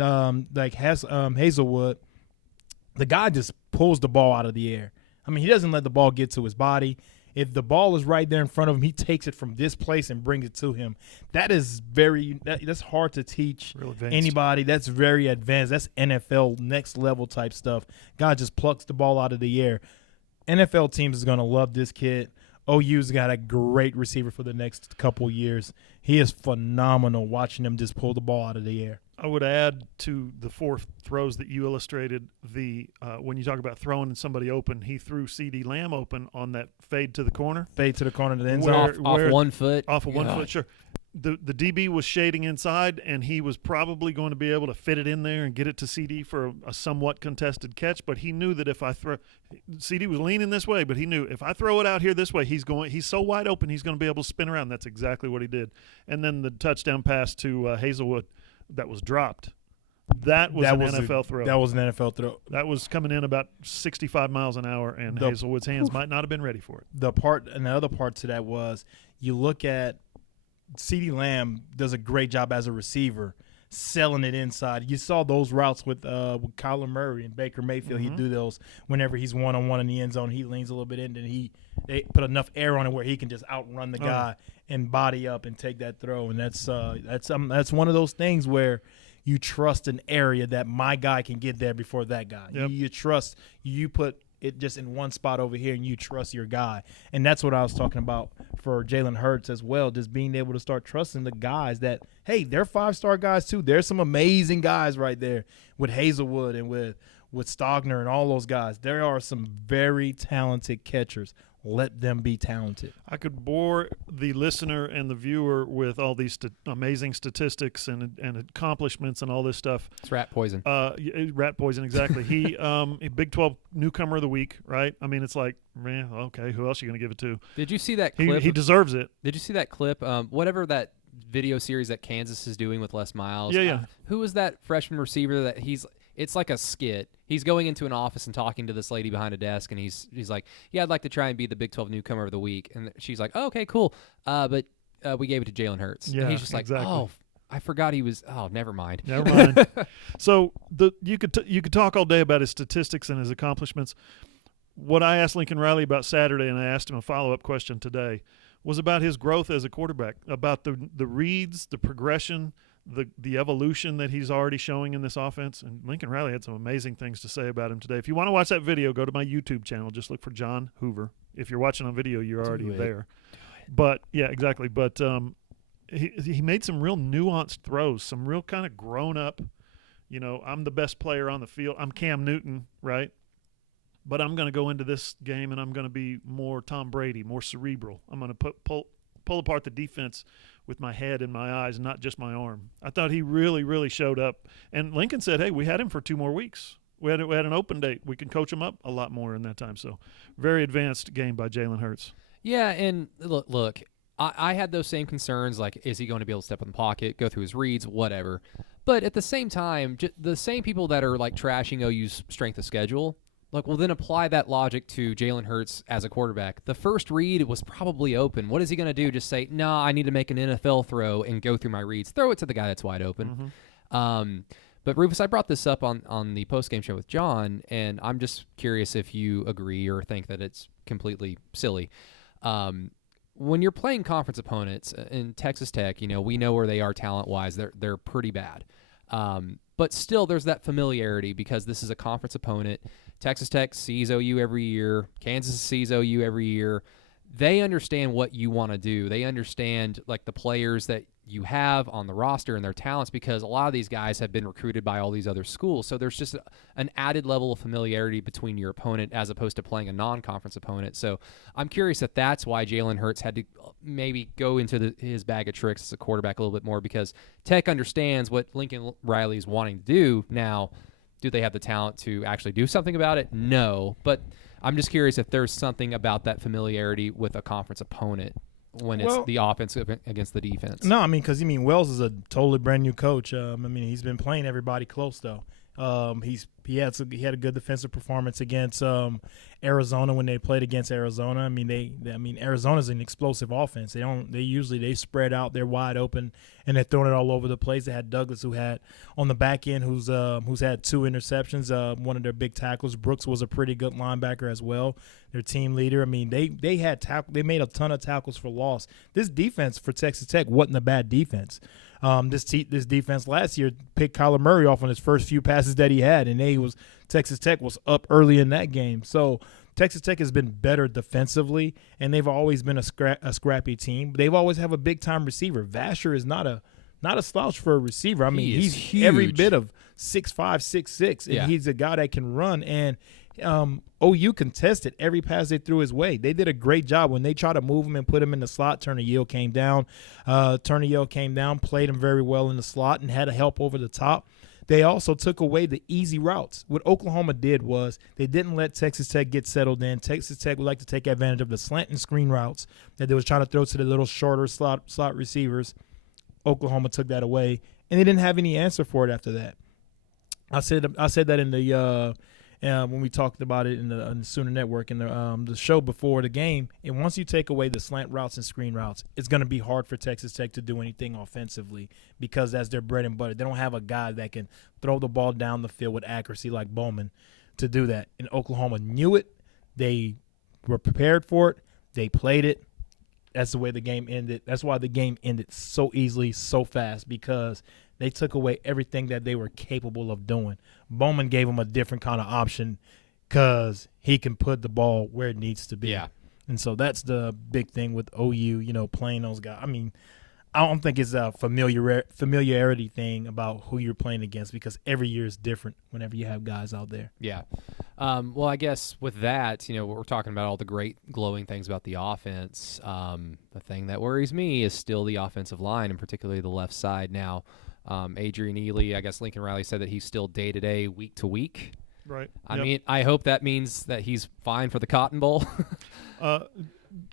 the guy just pulls the ball out of the air. I mean, he doesn't let the ball get to his body. If the ball is right there in front of him, he takes it from this place and brings it to him. That is that's hard to teach anybody. That's very advanced. That's NFL next level type stuff. God just plucks the ball out of the air. NFL teams is going to love this kid. OU's got a great receiver for the next couple years. He is phenomenal watching him just pull the ball out of the air. I would add to the 4 throws that you illustrated, when you talk about throwing somebody open, he threw CeeDee Lamb open on that fade to the corner. Fade to the corner to the end zone. Off 1 foot. Off of 1 foot, sure. The DB was shading inside, and he was probably going to be able to fit it in there and get it to CD for a somewhat contested catch. But he knew that if I throw – CD was leaning this way, but he knew if I throw it out here this way, he's so wide open he's going to be able to spin around. That's exactly what he did. And then the touchdown pass to Hazelwood that was dropped. That was an NFL throw. That was an NFL throw. That was coming in about 65 miles an hour, and Hazelwood's hands might not have been ready for it. The other part to that was you look at CeeDee Lamb does a great job as a receiver selling it inside. You saw those routes with Kyler Murray and Baker Mayfield. Mm-hmm. He'd do those whenever he's one-on-one in the end zone. He leans a little bit in, and they put enough air on it where he can just outrun the guy and body up and take that throw. And that's one of those things where you trust an area that my guy can get there before that guy. Yep. You trust – you put it just in one spot over here, and you trust your guy. And that's what I was talking about for Jalen Hurts as well, just being able to start trusting the guys that, hey, they're 5-star guys too. There's some amazing guys right there with Hazelwood and with Stogner and all those guys. There are some very talented catchers. Let them be talented. I could bore the listener and the viewer with all these amazing statistics and accomplishments and all this stuff. It's rat poison. Rat poison, exactly. He Big 12 newcomer of the week, right? I mean, it's like, man, okay, who else are you going to give it to? Did you see that clip? He deserves it. Did you see that clip? Whatever that video series that Kansas is doing with Les Miles. Yeah. Who was that freshman receiver that it's like a skit. He's going into an office and talking to this lady behind a desk, and he's like, yeah, I'd like to try and be the Big 12 newcomer of the week. And she's like, oh, okay, cool. But we gave it to Jalen Hurts. Yeah, and he's just like, exactly. oh, I forgot he was – oh, never mind. Never mind. So you could talk all day about his statistics and his accomplishments. What I asked Lincoln Riley about Saturday, and I asked him a follow-up question today, was about his growth as a quarterback, about the reads, the progression, the evolution that he's already showing in this offense. And Lincoln Riley had some amazing things to say about him today. If you want to watch that video, go to my YouTube channel. Just look for John Hoover. If you're watching on video, you're already there. But, yeah, exactly. But he made some real nuanced throws, some real kind of grown-up, I'm the best player on the field. I'm Cam Newton, right? But I'm going to go into this game and I'm going to be more Tom Brady, more cerebral. I'm going to pull apart the defense with my head and my eyes, not just my arm. I thought he really, really showed up. And Lincoln said, hey, we had him for 2 more weeks. We had an open date. We can coach him up a lot more in that time. So very advanced game by Jalen Hurts. Yeah, and look, I had those same concerns, like is he going to be able to step in the pocket, go through his reads, whatever. But at the same time, the same people that are like trashing OU's strength of schedule, like, well, then apply that logic to Jalen Hurts as a quarterback. The first read was probably open. What is he going to do? Just say, no, I need to make an NFL throw and go through my reads. Throw it to the guy that's wide open. Mm-hmm. But, Rufus, I brought this up on the postgame show with John, and I'm just curious if you agree or think that it's completely silly. When you're playing conference opponents in Texas Tech, we know where they are talent-wise. They're pretty bad. But still, there's that familiarity because this is a conference opponent. Texas Tech sees OU every year. Kansas sees OU every year. They understand what you want to do. They understand like the players that you have on the roster and their talents because a lot of these guys have been recruited by all these other schools. So there's just an added level of familiarity between your opponent as opposed to playing a non-conference opponent. So I'm curious if that's why Jalen Hurts had to maybe go into his bag of tricks as a quarterback a little bit more because Tech understands what Lincoln Riley is wanting to do. Now, do they have the talent to actually do something about it? No. But I'm just curious if there's something about that familiarity with a conference opponent when it's the offense against the defense. No, because Wells is a totally brand new coach. He's been playing everybody close though. He's He had a good defensive performance against Arizona when they played against Arizona. I mean, Arizona's an explosive offense. They usually spread out, they're wide open, and they're throwing it all over the place. They had Douglas, who had on the back end, who's had 2 interceptions. One of their big tackles, Brooks, was a pretty good linebacker as well. Their team leader. I mean, they had they made a ton of tackles for loss. This defense for Texas Tech wasn't a bad defense. This defense last year picked Kyler Murray off on his first few passes that he had, and Texas Tech was up early in that game. So Texas Tech has been better defensively, and they've always been a scrappy team. They've always have a big time receiver. Vasher is not a slouch for a receiver. I mean, he's huge. Every bit of 6'5", 6'6", and he's a guy that can run. And OU contested every pass they threw his way. They did a great job when they tried to move him and put him in the slot. Turner-Yale came down, played him very well in the slot, and had a help over the top. They also took away the easy routes. What Oklahoma did was they didn't let Texas Tech get settled in. Texas Tech would like to take advantage of the slant and screen routes that they was trying to throw to the little shorter slot receivers. Oklahoma took that away, and they didn't have any answer for it after that. I said that in the when we talked about it in the Sooner Network and the show before the game. And once you take away the slant routes and screen routes, it's going to be hard for Texas Tech to do anything offensively because that's their bread and butter. They don't have a guy that can throw the ball down the field with accuracy like Bowman to do that. And Oklahoma knew it. They were prepared for it. They played it. That's the way the game ended. That's why the game ended so easily, so fast, because they took away everything that they were capable of doing. Bowman gave them a different kind of option because he can put the ball where it needs to be. Yeah. And so that's the big thing with OU, playing those guys. I mean, I don't think it's a familiarity thing about who you're playing against because every year is different whenever you have guys out there. Yeah. Well, I guess with that, we're talking about all the great glowing things about the offense. The thing that worries me is still the offensive line, and particularly the left side now. Adrian Ely, I guess Lincoln Riley said that he's still day-to-day, week-to-week. Right. I mean, I hope that means that he's fine for the Cotton Bowl.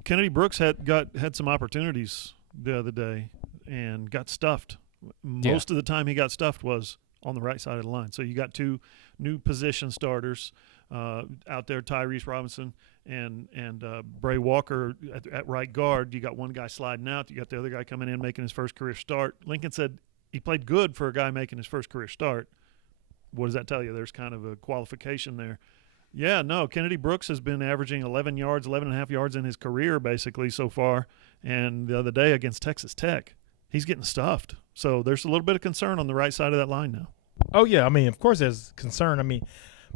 Kennedy Brooks had some opportunities the other day and got stuffed. Most of the time he got stuffed was on the right side of the line. So you got 2 new position starters out there, Tyrese Robinson and Bray Walker at right guard. You got one guy sliding out. You got the other guy coming in making his first career start. Lincoln said he played good for a guy making his first career start. What does that tell you? There's kind of a qualification there. Yeah, no, Kennedy Brooks has been averaging 11 and a half yards in his career basically so far. And the other day against Texas Tech, he's getting stuffed. So there's a little bit of concern on the right side of that line now. Oh, yeah. I mean, of course there's concern. I mean,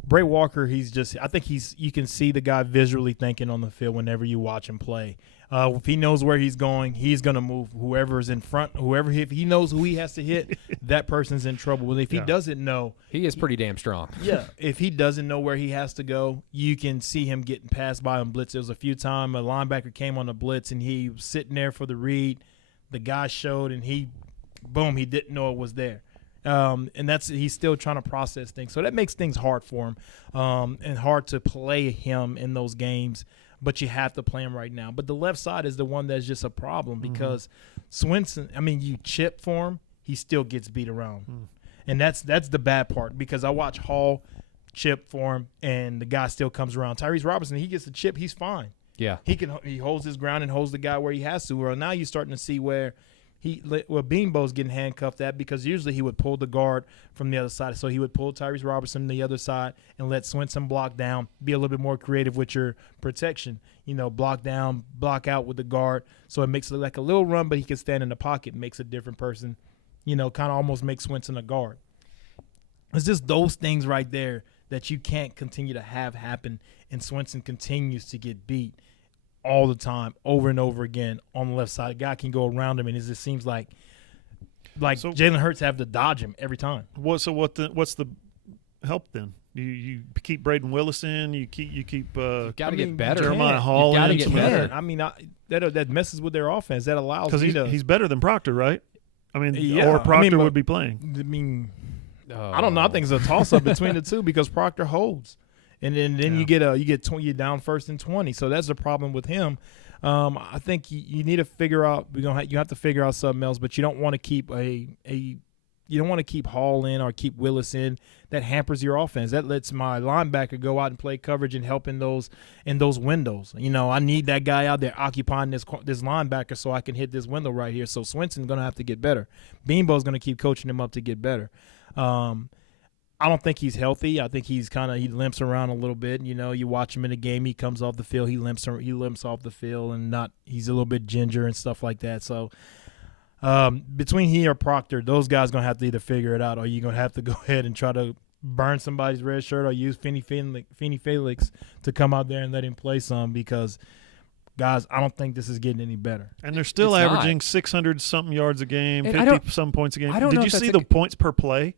Bray Walker, I think you can see the guy visually thinking on the field whenever you watch him play. If he knows where he's going, he's going to move whoever's in front. If he knows who he has to hit, that person's in trouble. But if he doesn't know. He is pretty damn strong. Yeah. If he doesn't know where he has to go, you can see him getting passed by on blitz. There was a few times a linebacker came on the blitz, and he was sitting there for the read. The guy showed, and he didn't know it was there. And he's still trying to process things. So that makes things hard for him and hard to play him in those games. But you have to play him right now. But the left side is the one that's just a problem because Swinson, I mean, you chip for him, he still gets beat around. And that's the bad part because I watch Hall chip for him, and the guy still comes around. Tyrese Robinson, he gets the chip, he's fine. Yeah. He holds his ground and holds the guy where he has to. Well, now you're starting to see where Beanbo's getting handcuffed at because usually he would pull the guard from the other side. So he would pull Tyrese Robertson the other side and let Swinson block down, be a little bit more creative with your protection. Block down, block out with the guard. So it makes it like a little run, but he can stand in the pocket, makes a different person, kind of almost makes Swinson a guard. It's just those things right there that you can't continue to have happen, and Swinson continues to get beat all the time, over and over again on the left side. A guy can go around him, and it just seems like Jalen Hurts have to dodge him every time. What's the help then? You keep Braden Willis in. You keep. Got to get better. Jeremiah Hall. You got to get better. I mean, that messes with their offense. That allows because he's better than Proctor, right? I mean, or Proctor would be playing. I mean, I don't know. I think it's a toss up between the two because Proctor holds. And then you get you're down 1st and 20, so that's the problem with him. I think you need to figure out you have to figure out something else, but you don't want to keep a keep Hall in or keep Willis in. That hampers your offense. That lets my linebacker go out and play coverage and help in those windows. I need that guy out there occupying this linebacker so I can hit this window right here. So Swinson's going to have to get better. Beanbo's going to keep coaching him up to get better. I don't think he's healthy. I think he limps around a little bit. You watch him in a game, he comes off the field, he limps off the field, and he's a little bit ginger and stuff like that. So between he or Proctor, those guys going to have to either figure it out, or you're going to have to go ahead and try to burn somebody's red shirt or use Finney Felix to come out there and let him play some, because guys, I don't think this is getting any better. And they're still It's averaging not. 600-something yards a game, And 50-some points a game. I don't know Did you if that's see the points per play?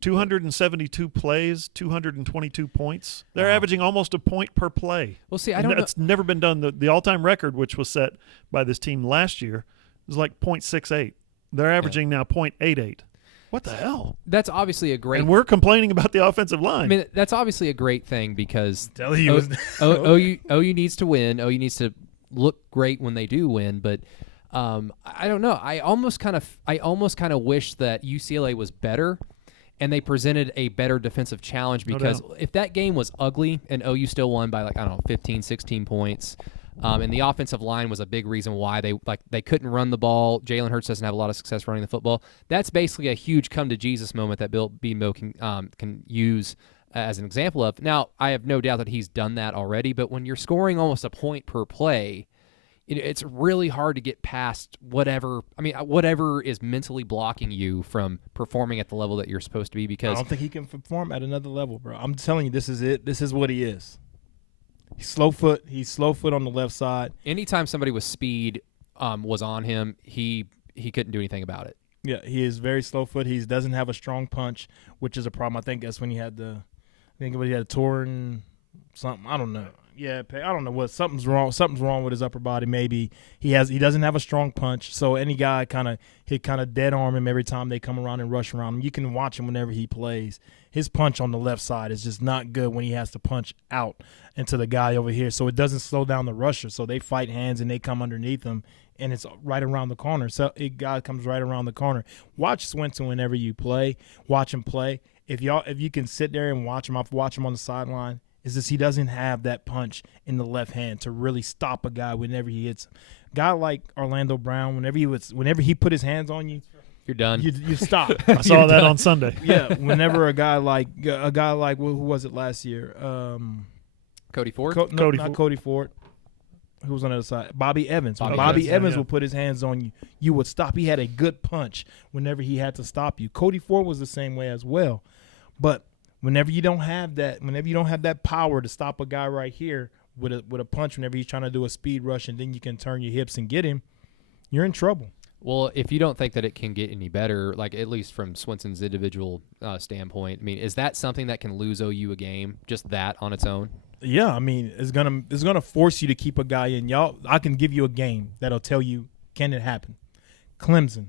272 plays, 222 points. They're Wow. averaging almost a point per play. Well, see, I And don't know. that's never been done. The all-time record, which was set by this team last year, was like .68. They're averaging now .88. What the hell? That's obviously a great. And we're complaining about the offensive line. I mean, that's obviously a great thing because Tell you, OU needs to win. OU needs to look great when they do win. But I don't know. I almost kind of wish that UCLA was better and they presented a better defensive challenge, because if that game was ugly and OU still won by 15, 16 points. And the offensive line was a big reason why they couldn't run the ball. Jalen Hurts doesn't have a lot of success running the football. That's basically a huge come to Jesus moment that Bill Beanbo can use as an example of. Now, I have no doubt that he's done that already, but when you're scoring almost a point per play, it's really hard to get past whatever is mentally blocking you from performing at the level that you're supposed to be. I Because don't think he can perform at another level, bro. I'm telling you, this is it. This is what he is. He's slow foot on the left side. anytime somebody with speed was on him, he couldn't do anything about it. Yeah, he is very slow foot. He doesn't have a strong punch, which is a problem. I think that's when he had a torn something. I don't know. Yeah, I don't know what. Something's wrong with his upper body. Maybe he doesn't have a strong punch. So any guy kind of dead arm him every time they come around and rush around him. You can watch him whenever he plays. His punch on the left side is just not good when he has to punch out into the guy over here. So it doesn't slow down the rusher. So they fight hands and they come underneath him, and it's right around the corner. So a guy comes right around the corner. Watch Swinson whenever you play. Watch him play. If you can sit there and watch him, I've watched him on the sideline. Is this he doesn't have that punch in the left hand to really stop a guy whenever he hits. A guy like Orlando Brown, whenever he put his hands on you, You're done. you stop. I saw that on Sunday. Yeah, whenever a guy like who was it last year? Cody Ford? Not Cody Ford. Who was on the other side? Bobby Evans. When Bobby Evans would put his hands on you, you would stop. He had a good punch whenever he had to stop you. Cody Ford was the same way as well. But whenever you don't have that power to stop a guy right here with a punch, whenever he's trying to do a speed rush and then you can turn your hips and get him, you're in trouble. Well, if you don't think that it can get any better, at least from Swinson's individual standpoint, I mean, is that something that can lose OU a game, just that on its own? Yeah, I mean, it's gonna force you to keep a guy in. Y'all, I can give you a game that'll tell you, can it happen? Clemson,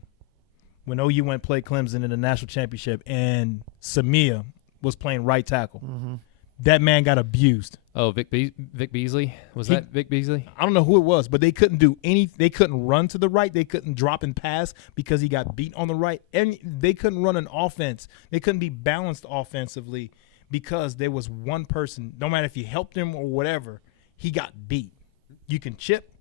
when OU went play Clemson in the national championship, and Samia was playing right tackle. Mm-hmm. That man got abused. Oh, Vic Beasley? That Vic Beasley? I don't know who it was, but they couldn't do they couldn't run to the right. They couldn't drop and pass because he got beat on the right. And they couldn't run an offense. They couldn't be balanced offensively because there was one person, no matter if you helped him or whatever, he got beat. You can chip.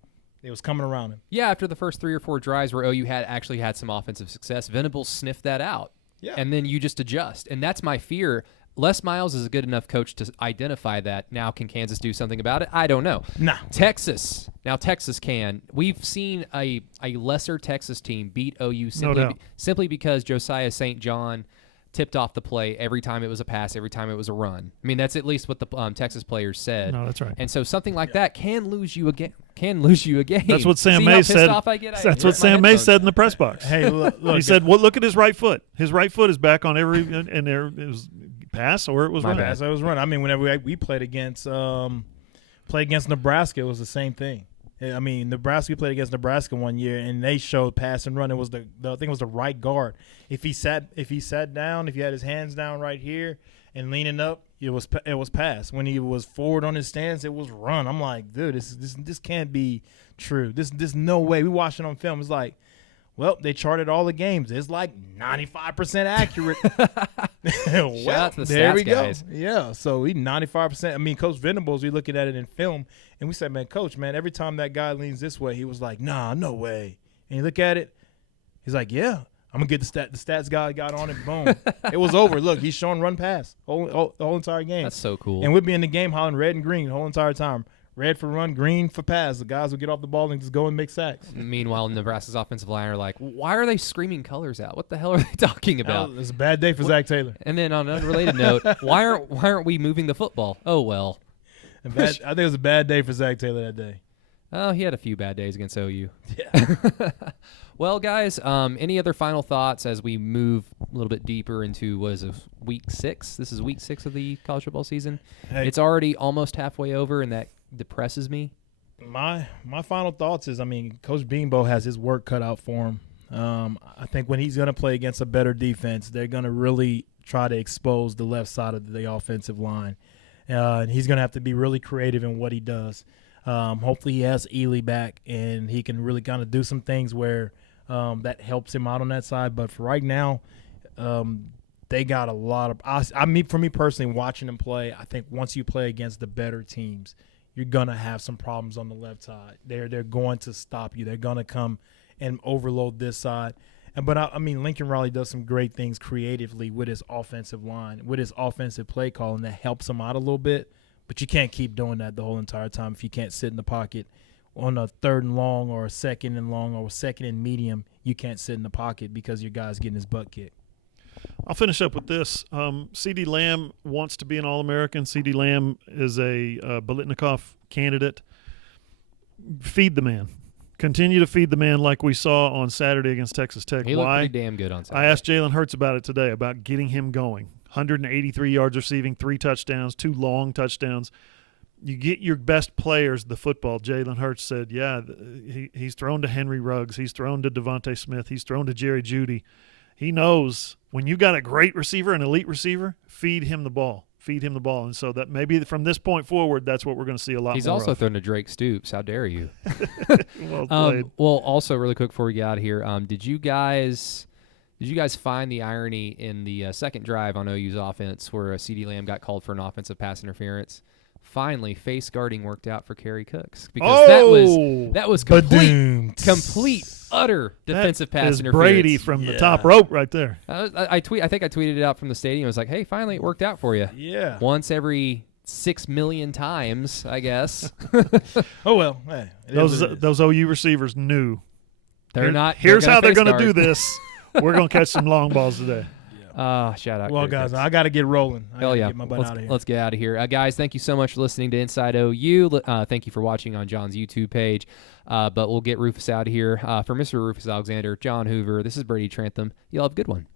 It was coming around him. Yeah, after the first 3 or 4 drives where OU actually had some offensive success, Venables sniffed that out. Yeah. And then you just adjust. And that's my fear. Les Miles is a good enough coach to identify that. Now, can Kansas do something about it? I don't know. Nah. Texas. Now, Texas can. We've seen a lesser Texas team beat OU simply because Josiah St. John tipped off the play every time it was a pass, every time it was a run. I mean, that's at least what the Texas players said. No, that's right. And so something like that can lose you a game. That's what Sam May said. That's what Sam May said in the press box. Hey, look, he said, "Well, look at his right foot. His right foot is back on every and there it was pass or it was run." Pass, it was run. I mean, whenever we played against Nebraska, it was the same thing. I mean, we played against Nebraska one year, and they showed pass and run. It was I think it was the right guard. If he sat down, if he had his hands down right here and leaning up, it was pass. When he was forward on his stance, it was run. I'm like, dude, this can't be true. This no way. We watched it on film. It's like, Well, they charted all the games. It's like 95% accurate. Well, Shout out to the there stats we guys. go. Yeah, so we 95%. I mean, Coach Venables, we looking at it in film, and we said, man, Coach, man, every time that guy leans this way, he was like, nah, no way. And you look at it, he's like, yeah, I'm going to get the stats guy got on it, boom. It was over. Look, he's showing run pass the whole entire game. That's so cool. And we'd be in the game hollering red and green the whole entire time. Red for run, green for pass. The guys would get off the ball and just go and make sacks. Meanwhile, Nebraska's offensive line are like, why are they screaming colors out? What the hell are they talking about? It's a bad day for Zach Taylor. And then on an unrelated note, why aren't we moving the football? Oh, well. I think it was a bad day for Zach Taylor that day. Oh, he had a few bad days against OU. Yeah. Well, guys, any other final thoughts as we move a little bit deeper into, what is it, week 6? This is week 6 of the college football season. Hey. It's already almost halfway over, and that depresses me. My final thoughts is, I mean, Coach Beanbo has his work cut out for him. I think when he's going to play against a better defense, they're going to really try to expose the left side of the offensive line. And he's going to have to be really creative in what he does. Hopefully he has Ely back, and he can really kind of do some things where that helps him out on that side. But for right now, they got a lot of for me personally, watching them play, I think once you play against the better teams, you're going to have some problems on the left side. They're going to stop you. They're going to come and overload this side. But I mean, Lincoln Riley does some great things creatively with his offensive line, with his offensive play calling that helps him out a little bit. But you can't keep doing that the whole entire time if you can't sit in the pocket on a 3rd and long or a 2nd and long or a 2nd and medium. You can't sit in the pocket because your guy's getting his butt kicked. I'll finish up with this. C.D. Lamb wants to be an All-American. C.D. Lamb is a Biletnikoff candidate. Feed the man. Continue to feed the man like we saw on Saturday against Texas Tech. He looked pretty damn good on Saturday. I asked Jalen Hurts about it today, about getting him going. 183 yards receiving, 3 touchdowns, 2 long touchdowns. You get your best players the football. Jalen Hurts said, yeah, he's thrown to Henry Ruggs. He's thrown to Devontae Smith. He's thrown to Jerry Jeudy. He knows when you got a great receiver, an elite receiver, feed him the ball. Feed him the ball. And so that maybe from this point forward, that's what we're going to see a lot more He's also of. thrown to Drake Stoops. How dare you? Well played. Well, also really quick before we get out of here, did you guys find the irony in the second drive on OU's offense where C.D. Lamb got called for an offensive pass interference? Finally, face guarding worked out for Kerry Cooks because that was complete, utter defensive pass is interference. Brady from the top rope right there. I think I tweeted it out from the stadium. I was like, "Hey, finally it worked out for you." Yeah. Once every 6 million times, I guess. Oh well, hey, Those OU receivers knew. They're not. Here's how they're going to do this. We're going to catch some long balls today. Shout out. Well, Kerry guys, Cooks. I got to get rolling. Hell yeah. Get my butt out of here. Let's get out of here. Guys, thank you so much for listening to Inside OU. Thank you for watching on John's YouTube page. But we'll get Rufus out of here. For Mr. Rufus Alexander, John Hoover, this is Brady Trantham. Y'all have a good one.